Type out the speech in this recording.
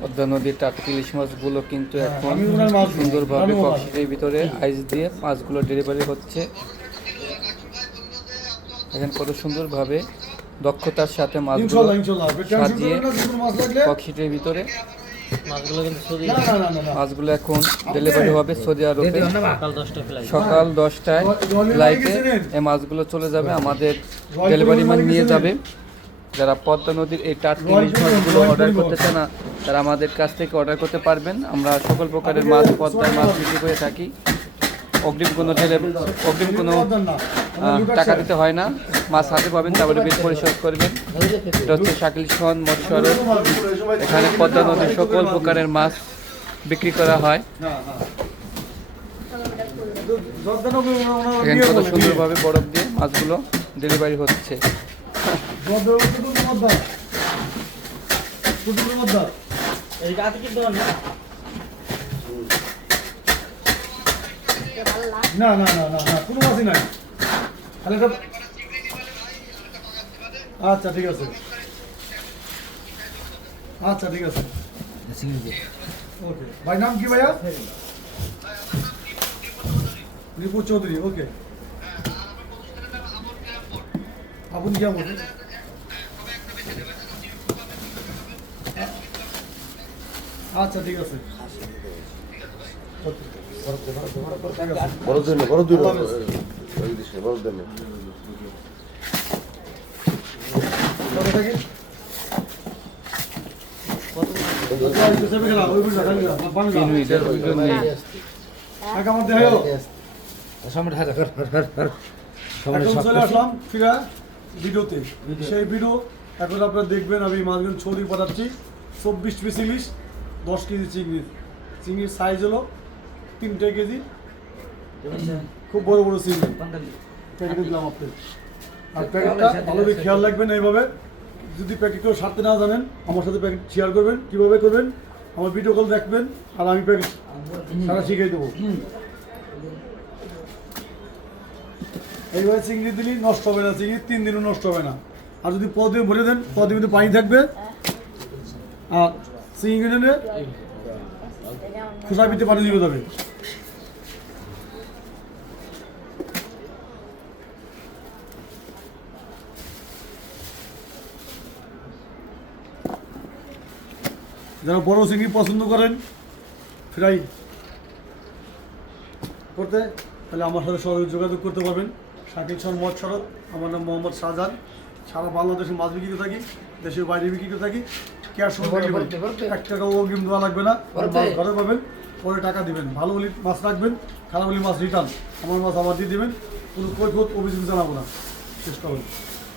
পদ্মা নদীর টাটকা ইলিশ মাছগুলো কিন্তু হ্যাঁ, এখন আমি ওনার মাছ সুন্দরভাবে কক্সিটের ভিতরে আইস দিয়ে মাছগুলো ডেলিভারি হচ্ছে। এখন কত সুন্দরভাবে দক্ষতার সাথে মাছগুলো সাজিয়ে কক্সিটের ভিতরে। মাছগুলো এখন ডেলিভারি হবে সৌদি আরবে। সকাল দশটায় ফ্লাইটে এই মাছগুলো চলে যাবে আমাদের ডেলিভারি ম্যান নিয়ে যাবে। যারা পদ্মা নদীর এই টাটকা মাছগুলো অর্ডার। করতে চান না তারা আমাদের কাছ থেকে অর্ডার করতে পারবেন। আমরা সকল প্রকারের মাছ পদ্মার মাছ বিক্রি করে থাকি। অগ্রিম কোনো ডেলিভারি অগ্রিম কোনো টাকা দিতে হয় না। মাছ হাতে পাবেন তারপরে বিল পরিশোধ করবেন। এটা হচ্ছে শাকিল সন মৎস্যর এখানে পদ্মা নদীর সকল প্রকারের মাছ বিক্রি করা হয়। এখানে কত সুন্দরভাবে বরফ দিয়ে মাছগুলো ডেলিভারি হচ্ছে। না না না না না কোনো মাছই নাই আচ্ছা ঠিক আছে। আচ্ছা ঠিক আছে ওকে ভাই নাম কি ভাইয়া রিপু চৌধুরী ওকে আপনি কেমন আচ্ছা ঠিক আছে। বড় জন্য বড় বড় জন্য ভিডিওতে সেই ভিডিও এখন আপনারা দেখবেন আমি মাছগুলো ছড়ি পাঠাচ্ছি চব্বিশ পিস ইলিশ দশ কেজি চিংড়ি। চিংড়ির সাইজ হলো তিনটে কেজি। খুব বড় বড় চিংড়ি। প্যাকেটে দিলাম আপনি আর প্যাকেটটা ভালো খেয়াল রাখবেন এইভাবে। যদি প্যাকেটটাও সারতে না জানেন, আমার সাথে প্যাকেট শেয়ার করবেন, কীভাবে করবেন, আমার ভিডিও কল দেখবেন, আর আমি প্যাকেট সারা শিখিয়ে দেবো। এইভাবে চিংড়ি দিলি নষ্ট হবে না, চিংড়ি তিন দিনও নষ্ট হবে না। আর যদি পদে ভরে দেন পদে কিন্তু পানি থাকবে। আর দিয়ে যাবে যারা বড় চিংড়ি পছন্দ করেন, ফ্রাই করতে, তাহলে আমার সাথে সহজে যোগাযোগ করতে পারবেন। শাকিল মদ শরৎ। আমার নাম মোহাম্মদ শাহজাহান। সারা বাংলাদেশে মাছ বিক্রি করে থাকি দেশের বাইরে বিক্রি করে থাকি ক্যাশ অন ডেলিভারি এক টাকাও অগ্রিম দেওয়া লাগবে না ঘরে পাবেন পরে টাকা দিবেন। ভালো হলে মাছ রাখবেন খারাপ হলে মাছ রিটার্ন আমার মাছ আবার দিয়ে দেবেন কোনো কৈফত অভিযোগ জানাব না। চেষ্টা হবে